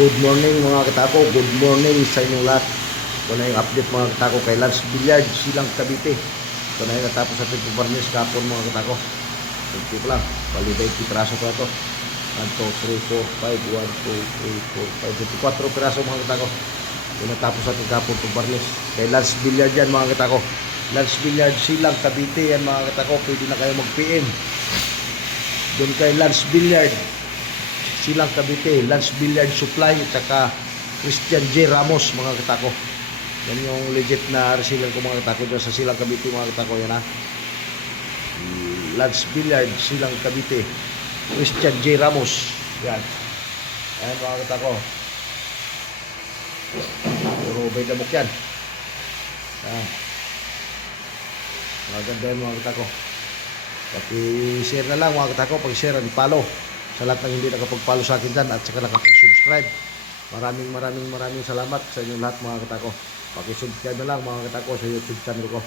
Good morning mga katako, good morning sa inyong lahat. Ito na yung update mga katako kay Lance Billiard, Silang Cavite. Ito na yung natapos sa Tempo Barnes kapon mga katako. Ito ko lang, bali 20 piraso pa ito. 1, 2, 3, 4, 5, 1, 2, 3, 4, 5, 24 piraso mga katako. Ito natapos sa kapon Tempo Barnes. Kay Lance Billiard yan mga katako. Lance Billiard, Silang Cavite yan mga katako. Pwede na kayo mag-PM. Doon kay Lance Billiard, Silang Cavite, Lance Billiard Supply at saka Christian J. Ramos mga katako. Yan yung legit na reseller ko mga katako dyan sa Silang Cavite mga katako. Yan ha, Lance Billiard, Silang Cavite, Christian J. Ramos. Yan, yan mga katako. Puro bay damok yan. Yan, maganda yan mga katako. Paki-share na lang mga katako, pag-share and follow sa lahat ng hindi nakapag-follow sa akin dyan at saka nakapag-subscribe. Maraming salamat sa inyong lahat mga katako. Paki-subscribe na lang mga katako sa YouTube channel ko.